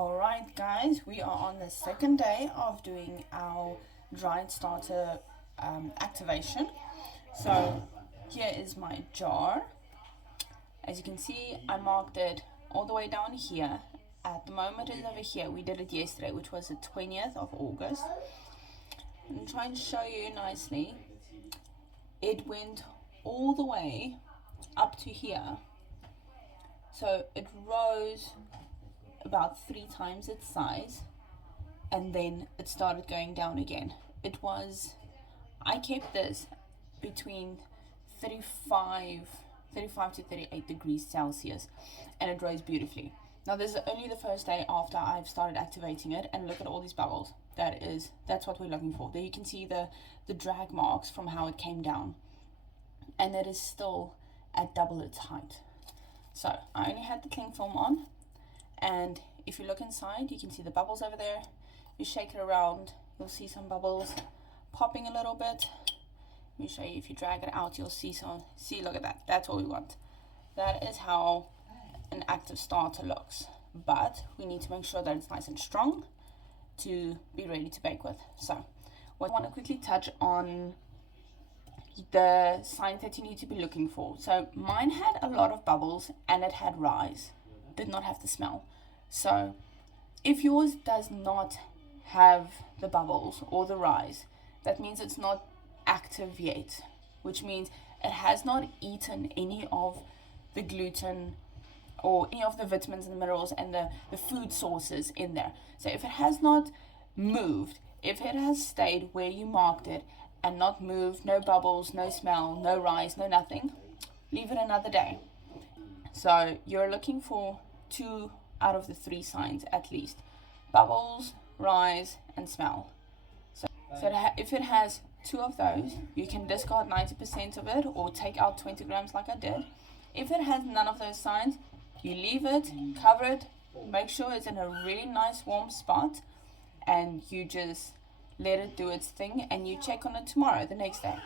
Alright guys, we are on the second day of doing our dried starter activation. So here is my jar. As you can see, I marked it all the way down here. At the moment it's over here. We did it yesterday, which was the 20th of August. And try and show you nicely. It went all the way up to here. So it rose about 3 times its size, and then it started going down again. I kept this between 35 to 38 degrees Celsius, and it rose beautifully. Now this is only the first day after I've started activating it, and look at all these bubbles. That's what we're looking for. There you can see the drag marks from how it came down, and it is still at double its height. So I only had the cling film on, and if you look inside, you can see the bubbles over there. You shake it around, you'll see some bubbles popping a little bit. Let me show you. If you drag it out, you'll see some. See, look at that. That's what we want. That is how an active starter looks. But we need to make sure that it's nice and strong to be ready to bake with. So I want to quickly touch on the signs that you need to be looking for. So mine had a lot of bubbles and it had rise, did not have the smell. So if yours does not have the bubbles or the rise, that means it's not active yet, which means it has not eaten any of the gluten or any of the vitamins and the minerals and the food sources in there. So if it has not moved, if it has stayed where you marked it and not moved, no bubbles, no smell, no rise, no nothing, leave it another day. So you're looking for 2 out of the 3 signs at least: bubbles, rise, and smell. So if it has 2 of those, you can discard 90% of it or take out 20 grams like I did. If it has none of those signs, you leave it, cover it, make sure it's in a really nice warm spot, and you just let it do its thing, and you check on it tomorrow, the next day.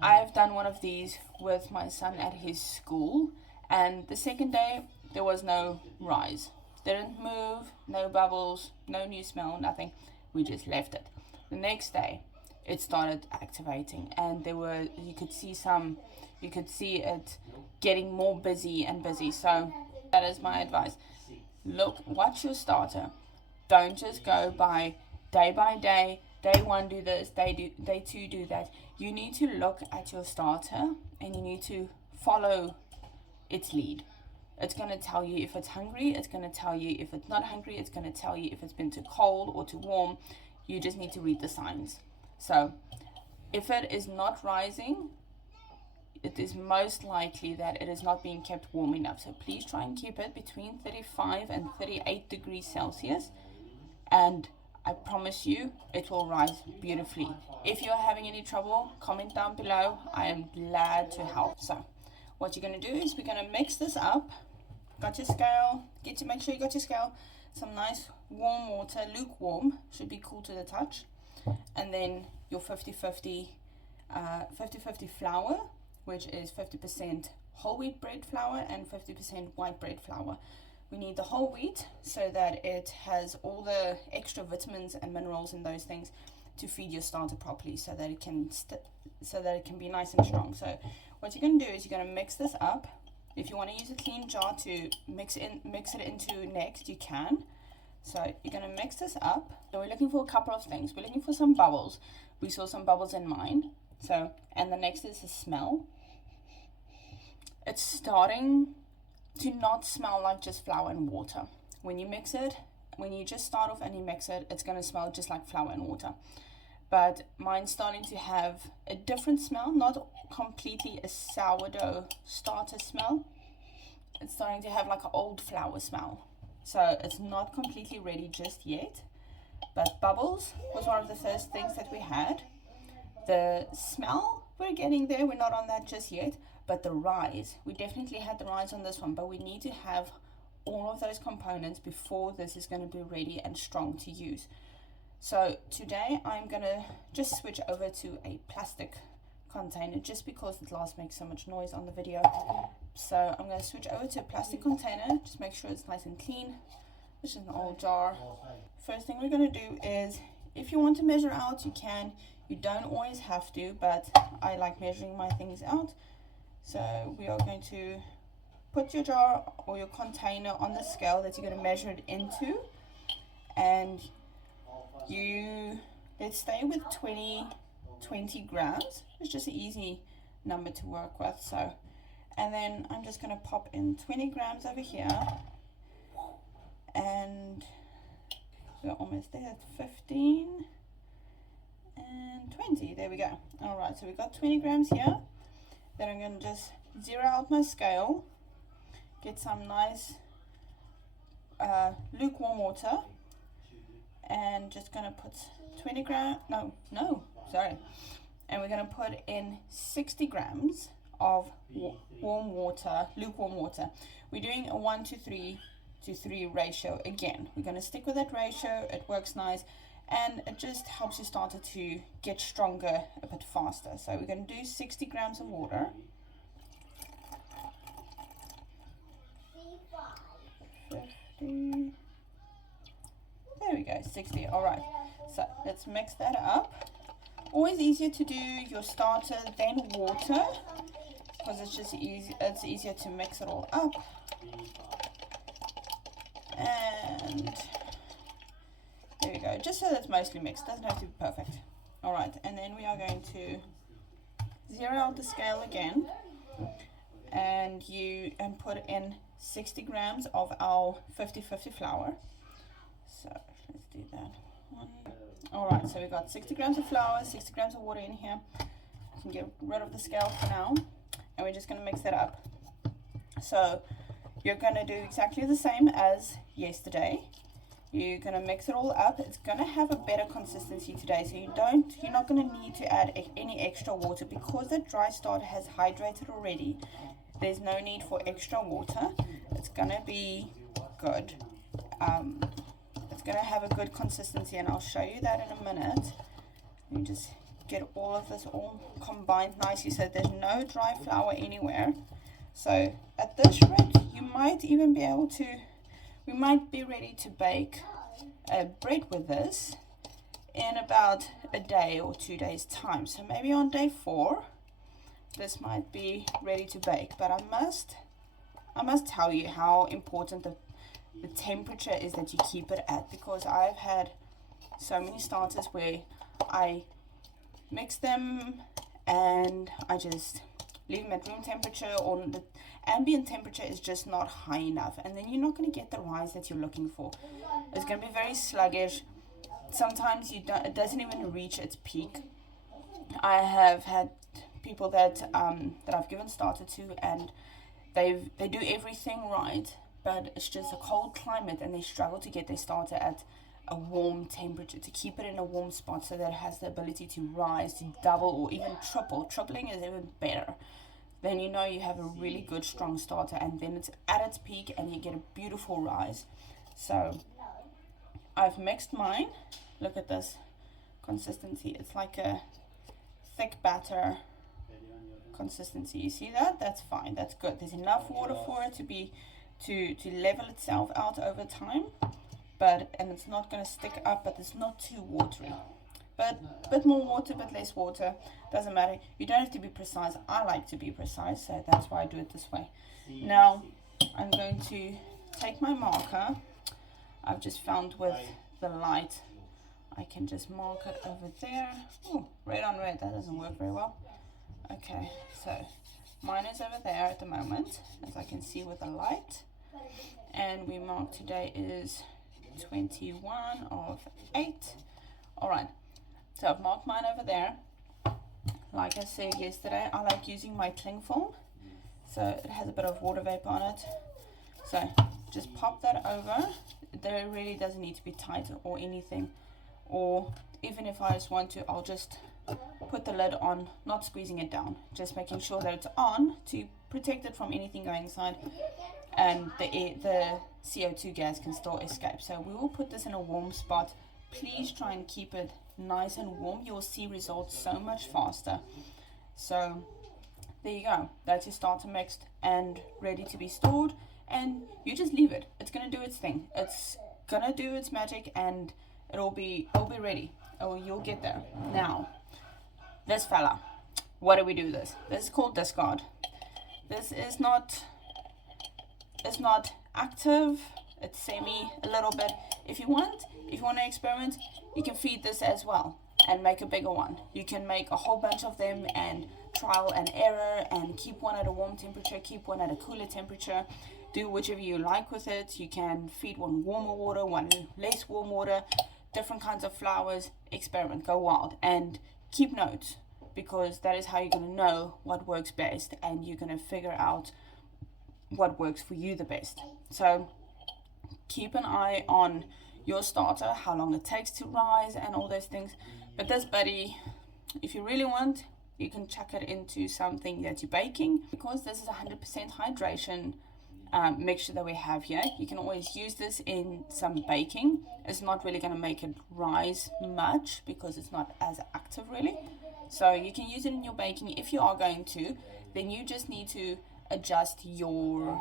I've done one of these with my son at his school, and the second day there was no rise, didn't move, no bubbles, no new smell, nothing. We just left it. The next day it started activating, and you could see it getting more busy and busy. So that is my advice. Watch your starter. Don't just go by day. Day 1 do this, day 2 do that. You need to look at your starter and you need to follow its lead. It's going to tell you if it's hungry, it's going to tell you if it's not hungry, it's going to tell you if it's been too cold or too warm. You just need to read the signs. So if it is not rising, it is most likely that it is not being kept warm enough. So please try and keep it between 35 and 38 degrees Celsius, and I promise you it will rise beautifully. If you're having any trouble, comment down below. I am glad to help. So what you're going to do is we're going to mix this up. Got your scale. Make sure you got your scale. Some nice warm water, lukewarm, should be cool to the touch. And then your 50-50 flour, which is 50% whole wheat bread flour and 50% white bread flour. We need the whole wheat so that it has all the extra vitamins and minerals and those things to feed your starter properly, so that it can be nice and strong. So what you're going to do is you're going to mix this up. If you want to use a clean jar to mix it into next, you can. So you're going to mix this up. So we're looking for a couple of things. We're looking for some bubbles. We saw some bubbles in mine. And the next is the smell. It's starting to not smell like just flour and water. When you just start off and you mix it, it's going to smell just like flour and water. But mine's starting to have a different smell, not completely a sourdough starter smell. It's starting to have like an old flour smell. So it's not completely ready just yet. But bubbles was one of the first things that we had. The smell, we're getting there. We're not on that just yet. But the rise, we definitely had the rise on this one. But we need to have all of those components before this is going to be ready and strong to use. So today I'm going to just switch over to a plastic container, just because the glass makes so much noise on the video. So I'm going to switch over to a plastic container. Just make sure it's nice and clean. which is an old jar. First thing we're going to do is, if you want to measure out, you can. You don't always have to, but I like measuring my things out. So we are going to put your jar or your container on the scale that you're going to measure it into, and let's stay with 20 grams. It's just an easy number to work with. So, and then I'm just going to pop in 20 grams over here, and we're almost there at 15 and 20. There we go. All right, so we got 20 grams here. Then I'm going to just zero out my scale, get some nice lukewarm water, and just going to put 20 grams, and we're going to put in 60 grams of warm water, lukewarm water. We're doing a 1 to 3 to 3 ratio again. We're going to stick with that ratio. It works nice, and it just helps your starter to get stronger a bit faster. So we're going to do 60 grams of water. 50. There we go, 60. All right, so let's mix that up. Always easier to do your starter than water, because it's just it's easier to mix it all up. And there we go, just so that's mostly mixed, doesn't have to be perfect. All right, and then we are going to zero out the scale again, and put in 60 grams of our 50-50 flour. So let's do that one. All right, so we got 60 grams of flour, 60 grams of water in here. You can get rid of the scale for now, and we're just going to mix that up. So you're going to do exactly the same as yesterday. You're going to mix it all up. It's going to have a better consistency today, so you're not going to need to add any extra water, because the dry starter has hydrated already. There's no need for extra water. It's going to be good. It's going to have a good consistency, and I'll show you that in a minute. You just get all of this all combined nicely so there's no dry flour anywhere. So at this rate, you might even be able to, we might be ready to bake bread with this in about a day or 2 days time. So maybe on day 4, this might be ready to bake. But I must tell you how important the temperature is that you keep it at, because I've had so many starters where I mix them and I just leave them at room temperature, or the ambient temperature is just not high enough, and then you're not going to get the rise that you're looking for. It's going to be very sluggish. Sometimes it doesn't even reach its peak. I have had people that I've given starter to, and they do everything right, but it's just a cold climate, and they struggle to get their starter at a warm temperature, to keep it in a warm spot so that it has the ability to rise, to double, or even triple. Tripling is even better. Then you know you have a really good strong starter, and then it's at its peak and you get a beautiful rise. So I've mixed mine. Look at this consistency. It's like a thick batter consistency. You see that? That's fine. That's good. There's enough water for it to level itself out over time, and it's not going to stick up, but it's not too watery. But a bit more water, a bit less water, doesn't matter. You don't have to be precise. I like to be precise, so that's why I do it this way. Now I'm going to take my marker. I've just found with the light I can just mark it over there. Oh, red on red, that doesn't work very well. Okay, so mine is over there at the moment, as I can see with the light. And we mark today is 21 of 8. Alright, so I've marked mine over there. Like I said yesterday, I like using my cling film, so it has a bit of water vapor on it. So just pop that over. There really doesn't need to be tight or anything, or even if I just want to, I'll just put the lid on, not squeezing it down, just making sure that it's on to protect it from anything going inside, and the CO2 gas can still escape. So we will put this in a warm spot. Please try and keep it nice and warm. You will see results so much faster. So there you go. That's your starter mixed and ready to be stored, and you just leave it. It's going to do its thing. gonna do its magic, and it'll be ready. Oh, you'll get there. Now, this fella, what do we do with this? This is called discard. This is not, it's not active. It's semi a little bit. If you want to experiment, you can feed this as well and make a bigger one. You can make a whole bunch of them and trial and error, and keep one at a warm temperature, keep one at a cooler temperature. Do whichever you like with it. You can feed one warmer water, one less warm water, different kinds of flours. Experiment, go wild, and keep notes, because that is how you're going to know what works best, and you're going to figure out what works for you the best. So keep an eye on your starter, how long it takes to rise and all those things. But this buddy, if you really want, you can chuck it into something that you're baking. Because this is 100% hydration mixture that we have here, you can always use this in some baking. It's not really going to make it rise much because it's not as active really. So you can use it in your baking if you are going to. Then you just need to adjust your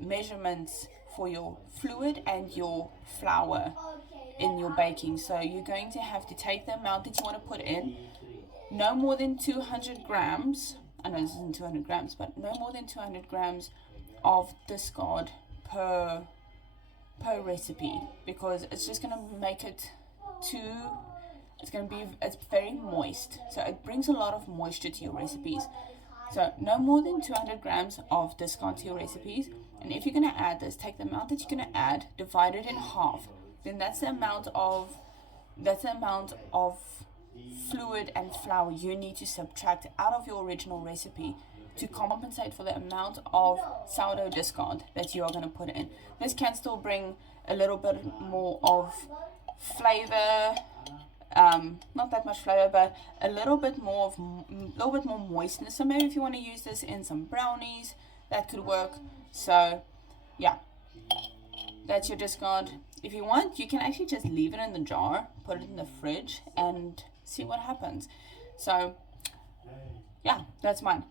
measurements for your fluid and your flour in your baking. So you're going to have to take the amount that you want to put in, no more than 200 grams. I know this isn't 200 grams, but no more than 200 grams of discard per recipe, because it's just going to make it it's very moist. So it brings a lot of moisture to your recipes. So no more than 200 grams of discard to your recipes. And if you're going to add this, take the amount that you're going to add, divide it in half. Then that's the amount of fluid and flour you need to subtract out of your original recipe to compensate for the amount of sourdough discard that you are going to put in. This can still bring a little bit more of flavor, not that much flavor, but a little bit more moistness. So maybe if you want to use this in some brownies, that could work. So yeah, that's your discard. If you want, you can actually just leave it in the jar, put it in the fridge, and see what happens. So yeah, that's mine.